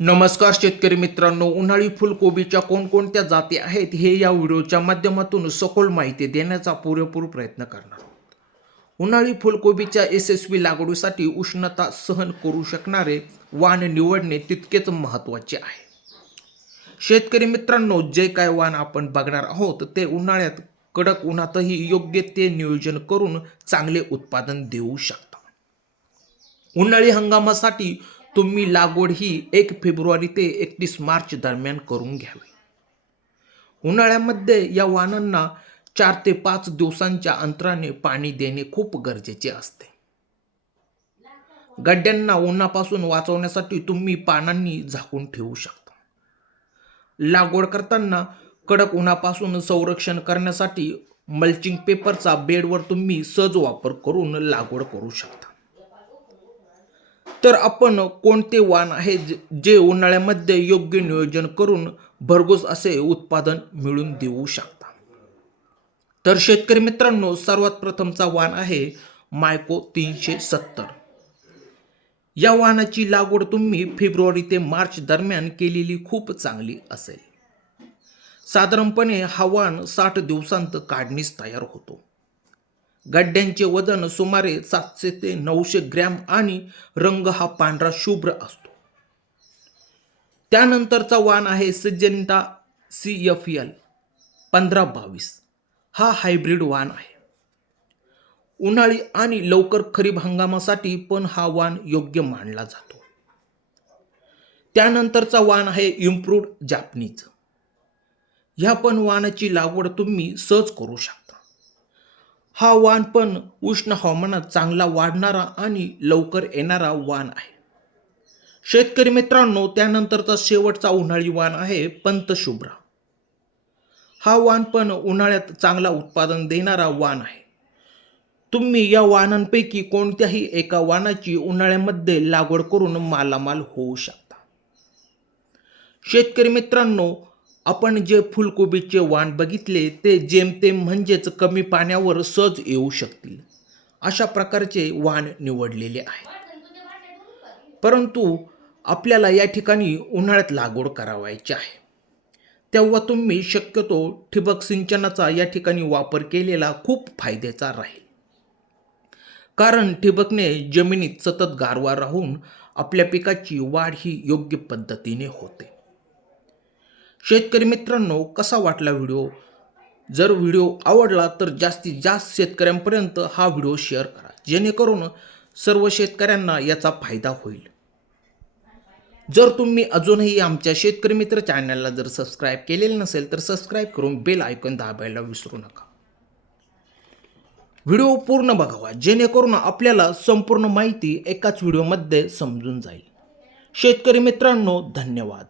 नमस्कार शेतकरी मित्रांनो, उन्हाळी फुलकोबीच्या कोणकोणत्या जाती आहेत हे या व्हिडिओच्या माध्यमातून सखोल माहिती देण्याचा पुरेपूर प्रयत्न करणार आहोत. उन्हाळी फुलकोबीच्या यशस्वी लागवडीसाठी उष्णता सहन करू शकणारे वाण निवडणे तितकेच महत्त्वाचे आहे. शेतकरी मित्रांनो, जे काय वाण आपण बघणार आहोत ते उन्हाळ्यात कडक उन्हातही योग्य ते नियोजन करून चांगले उत्पादन देऊ शकतात. उन्हाळी हंगामासाठी तुम्ही लागवड ही 1 फेब्रुवारी ते 31 मार्च दरम्यान करून घ्यावी. उन्हाळ्यामध्ये या वाणांना 4 ते 5 दिवसांच्या अंतराने पाणी देणे खूप गरजेचे असते. गड्ड्यांना उन्हापासून वाचवण्यासाठी तुम्ही पानांनी झाकून ठेवू शकता. लागवड करताना कडक उन्हापासून संरक्षण करण्यासाठी मल्चिंग पेपरचा बेडवर तुम्ही सहज वापर करून लागवड करू शकता. तर आपण कोणते वाण आहे जे उन्हाळ्यामध्ये योग्य नियोजन करून भरघोस असे उत्पादन मिळवून देऊ शकता. तर शेतकरी मित्रांनो, सर्वात प्रथमचा वाण आहे मायको 370. या वाणाची लागवड तुम्ही फेब्रुवारी ते मार्च दरम्यान केलेली खूप चांगली असेल. साधारणपणे हा वाण 60 दिवसांत काढणीस तयार होतो. गड्ड्यांचे वजन सुमारे 700 ते 900 ग्रॅम आणि रंग हा पांढरा शुभ्र असतो. त्यानंतरचा वाण आहे सिजेंटा CFL 1522. हा हायब्रिड वाण आहे. उन्हाळी आणि लवकर खरीप हंगामासाठी पण हा वाण योग्य मानला जातो. त्यानंतरचा वाण आहे इम्प्रूव्ड जापनीज. ह्या पण वाणाची लागवड तुम्ही सहज करू शकता. हा वाण पण उष्ण हवामानात चांगला वाढणारा आणि लवकर येणारा वाण आहे. शेतकरी मित्रांनो, त्यानंतरचा शेवटचा उन्हाळी वाण आहे पंतशुभ्रा. हा वाण पण उन्हाळ्यात चांगला उत्पादन देणारा वाण आहे. तुम्ही या वाणांपैकी कोणत्याही एका वाणाची उन्हाळ्यामध्ये लागवड करून मालामाल होऊ शकता. शेतकरी मित्रांनो, आपण जे फुलकोबीचे वाण बघितले ते जेमतेम म्हणजेच कमी पाण्यावर सहज येऊ शकतील अशा प्रकारचे वाण निवडलेले आहे. परंतु आपल्याला या ठिकाणी उन्हाळ्यात लागवड करावायची आहे, तेव्हा तुम्ही शक्यतो ठिबक सिंचनाचा या ठिकाणी वापर केलेला खूप फायद्याचा राहील. कारण ठिबकने जमिनीत सतत गारवा राहून आपल्या पिकाची वाढ ही योग्य पद्धतीने होते. शेतकरी मित्रांनो, कसा वाटला व्हिडिओ? जर व्हिडिओ आवडला तर जास्तीत जास्त शेतकऱ्यांपर्यंत हा व्हिडिओ शेअर करा, जेणेकरून सर्व शेतकऱ्यांना याचा फायदा होईल. जर तुम्ही अजूनही आमच्या शेतकरी मित्र चॅनलला जर सबस्क्राईब केलेले नसेल तर सबस्क्राईब करून बेल आयकॉन दाबायला विसरू नका. व्हिडिओ पूर्ण बघावा, जेणेकरून आपल्याला संपूर्ण माहिती एकाच व्हिडिओमध्ये समजून जाईल. शेतकरी मित्रांनो, धन्यवाद.